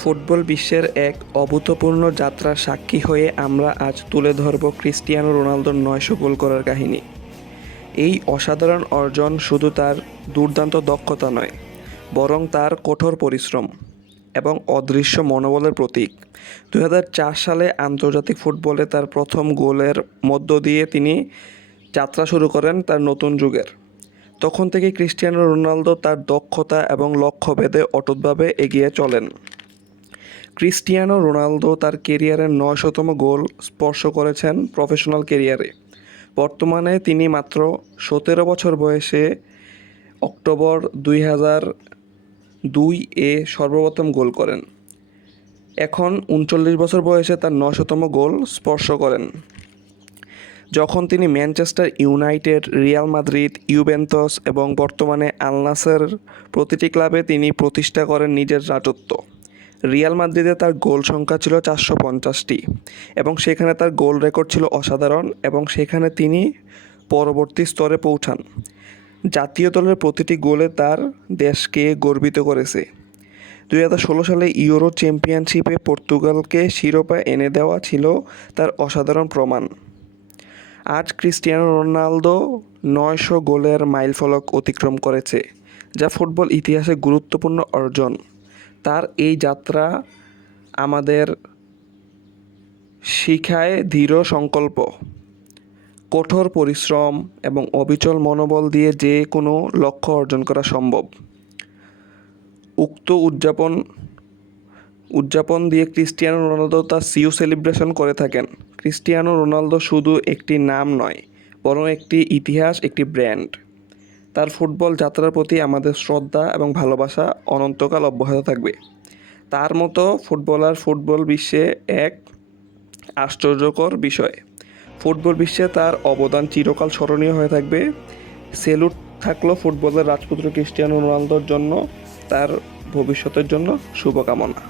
Football বিশ্বের এক অভূতপূর্ণ যাত্রার সাক্ষী হয়ে আমরা আজ তুলে ধরব ক্রিস্টিয়ানো রোনালদোর ৯০০ গোল করার কাহিনী। এই অসাধারণ অর্জন শুধু তার দুর্দান্ত দক্ষতা নয়, বরং তার কঠোর পরিশ্রম এবং অদৃশ্য মনোবলের প্রতীক। ২০০৪ সালে আন্তর্জাতিক ফুটবলে তার প্রথম গোলের মধ্য দিয়ে তিনি যাত্রা শুরু করেন তার নতুন যুগের। তখন থেকে ক্রিস্টিয়ানো রোনালদো তার দক্ষতা এবং লক্ষ্যভেদে অটুটভাবে এগিয়ে চলেন। ক্রিস্টিয়ানো রোনালদো তার ক্যারিয়ারের ৯০০তম গোল স্পর্শ করেছেন প্রফেশনাল ক্যারিয়ারে। বর্তমানে তিনি মাত্র ১৭ বছর বয়সে অক্টোবর ২০০২-এ সর্বপ্রথম গোল করেন। এখন ৩৯ বছর বয়সে তার ৯০০তম গোল স্পর্শ করেন, যখন তিনি Manchester United, Real Madrid, Juventus এবং বর্তমানে আল নাসের প্রতিটি ক্লাবে তিনি প্রতিষ্ঠা করেন নিজের রাজত্ব। রিয়াল মাদ্রিদে তার গোল সংখ্যা ছিল ৪৫০টি এবং সেখানে তার গোল রেকর্ড ছিল অসাধারণ, এবং সেখানে তিনি পরবর্তী স্তরে পৌঁছান। জাতীয় দলের প্রতিটি গোলে তার দেশকে গর্বিত করেছে। ২০১৬ সালে ইউরো চ্যাম্পিয়নশিপে পর্তুগালকে শিরোপা এনে দেওয়া ছিল তার অসাধারণ প্রমাণ। আজ ক্রিস্টিয়ানো রোনালদো ৯০০ গোলের মাইলফলক অতিক্রম করেছে, যা ফুটবল ইতিহাসে গুরুত্বপূর্ণ অর্জন। তার এই যাত্রা আমাদের শিখায় দৃঢ় সংকল্প, কঠোর পরিশ্রম এবং অবিচল মনোবল দিয়ে যে কোনো লক্ষ্য অর্জন করা সম্ভব। উক্ত উদযাপন দিয়ে ক্রিস্টিয়ানো রোনালদো তার সিইও সেলিব্রেশন করে থাকেন। ক্রিস্টিয়ানো রোনালদো শুধু একটি নাম নয়, বরং একটি ইতিহাস, একটি ব্র্যান্ড। তার ফুটবল যাত্রার প্রতি আমাদের শ্রদ্ধা এবং ভালোবাসা অনন্তকাল অব্যাহত থাকবে। তার মতো ফুটবলার ফুটবল বিশ্বে এক আশ্চর্যকর বিষয়। ফুটবল বিশ্বে তার অবদান চিরকাল স্মরণীয় হয়ে থাকবে। সেলুট থাকলো ফুটবলের রাজপুত্র ক্রিস্টিয়ানো রোনালদোর জন্য, তার ভবিষ্যতের জন্য শুভকামনা।